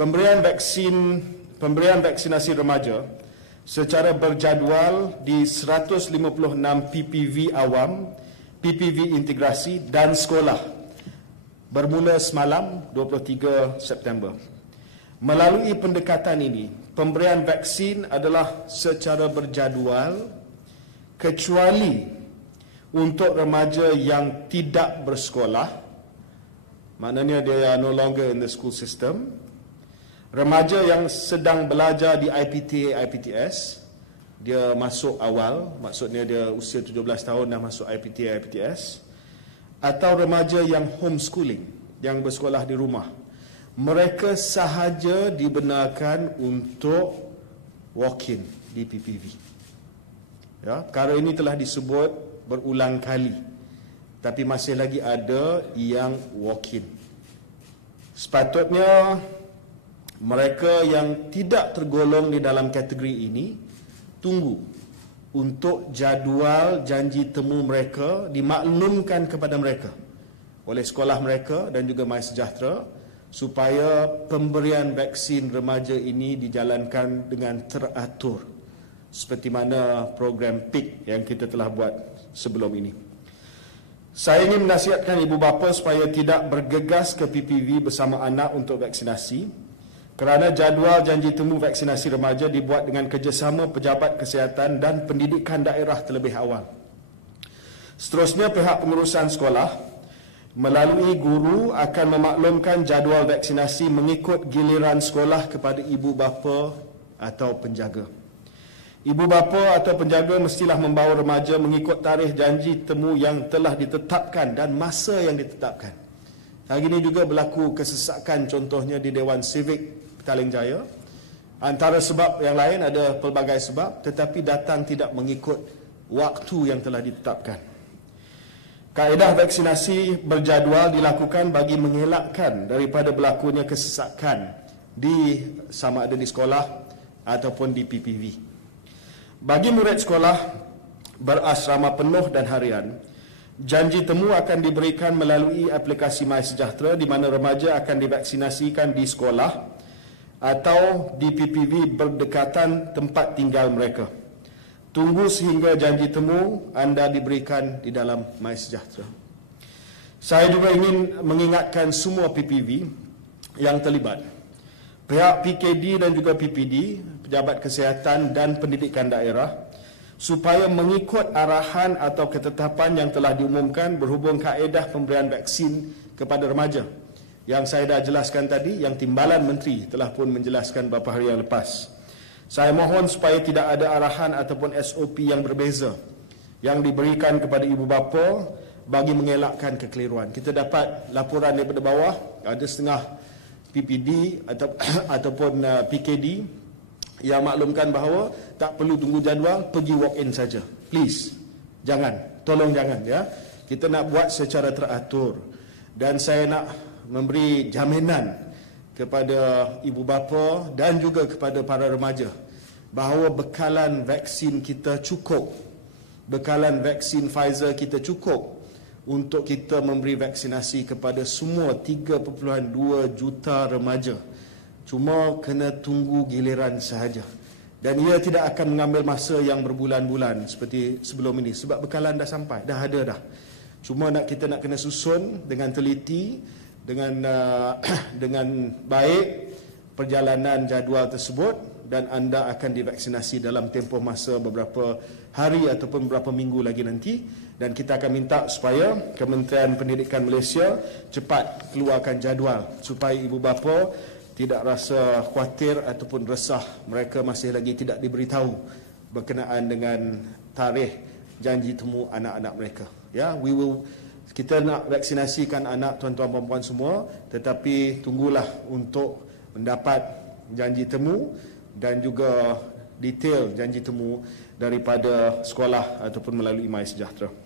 Pemberian vaksinasi remaja secara berjadual di 156 PPV awam, PPV integrasi dan sekolah bermula semalam 23 September. Melalui pendekatan ini, pemberian vaksin adalah secara berjadual kecuali untuk remaja yang tidak bersekolah, maknanya dia no longer in the school system. Remaja yang sedang belajar di IPTA, IPTS, dia masuk awal, maksudnya dia usia 17 tahun dah masuk IPTA, IPTS, atau remaja yang homeschooling, yang bersekolah di rumah. Mereka sahaja dibenarkan untuk walk-in di PPV. Ya, perkara ini telah disebut berulang kali, tapi masih lagi ada yang walk-in. Sepatutnya mereka yang tidak tergolong di dalam kategori ini tunggu untuk jadual janji temu mereka dimaklumkan kepada mereka oleh sekolah mereka dan juga MySejahtera, supaya pemberian vaksin remaja ini dijalankan dengan teratur seperti mana program PIK yang kita telah buat sebelum ini. Saya ingin menasihatkan ibu bapa supaya tidak bergegas ke PPV bersama anak untuk vaksinasi, kerana jadual janji temu vaksinasi remaja dibuat dengan kerjasama pejabat kesihatan dan pendidikan daerah terlebih awal. Seterusnya, pihak pengurusan sekolah melalui guru akan memaklumkan jadual vaksinasi mengikut giliran sekolah kepada ibu bapa atau penjaga. Ibu bapa atau penjaga mestilah membawa remaja mengikut tarikh janji temu yang telah ditetapkan dan masa yang ditetapkan. Hari ini juga berlaku kesesakan, contohnya di Dewan Sivik Petaling Jaya. Antara sebab yang lain, ada pelbagai sebab, tetapi datang tidak mengikut waktu yang telah ditetapkan. Kaedah vaksinasi berjadual dilakukan bagi mengelakkan daripada berlakunya kesesakan di sama ada di sekolah ataupun di PPV. Bagi murid sekolah berasrama penuh dan harian, janji temu akan diberikan melalui aplikasi MySejahtera, di mana remaja akan divaksinasikan di sekolah atau di PPV berdekatan tempat tinggal mereka. Tunggu sehingga janji temu anda diberikan di dalam MySejahtera. Saya juga ingin mengingatkan semua PPV yang terlibat, pihak PKD dan juga PPD, pejabat kesihatan dan pendidikan daerah, supaya mengikut arahan atau ketetapan yang telah diumumkan berhubung kaedah pemberian vaksin kepada remaja yang saya dah jelaskan tadi, yang Timbalan Menteri telah pun menjelaskan beberapa hari yang lepas. Saya mohon supaya tidak ada arahan ataupun SOP yang berbeza yang diberikan kepada ibu bapa bagi mengelakkan kekeliruan. Kita dapat laporan daripada bawah, ada setengah PPD ataupun PKD yang maklumkan bahawa tak perlu tunggu jadual, pergi walk-in saja. Please, jangan, tolong jangan ya. Kita nak buat secara teratur, dan saya nak memberi jaminan kepada ibu bapa dan juga kepada para remaja bahawa bekalan vaksin kita cukup. Bekalan vaksin Pfizer kita cukup untuk kita memberi vaksinasi kepada semua 3.2 juta remaja. Cuma kena tunggu giliran sahaja. Dan ia tidak akan mengambil masa yang berbulan-bulan seperti sebelum ini, sebab bekalan dah sampai, dah ada dah. Cuma kita nak kena susun dengan teliti, dengan baik perjalanan jadual tersebut, dan anda akan divaksinasi dalam tempoh masa beberapa hari ataupun beberapa minggu lagi nanti. Dan kita akan minta supaya Kementerian Pendidikan Malaysia cepat keluarkan jadual supaya ibu bapa tidak rasa khawatir ataupun resah mereka masih lagi tidak diberitahu berkenaan dengan tarikh janji temu anak-anak mereka. Ya, kita nak vaksinasikan anak tuan-tuan puan-puan semua, tetapi tunggulah untuk mendapat janji temu dan juga detail janji temu daripada sekolah ataupun melalui MySejahtera.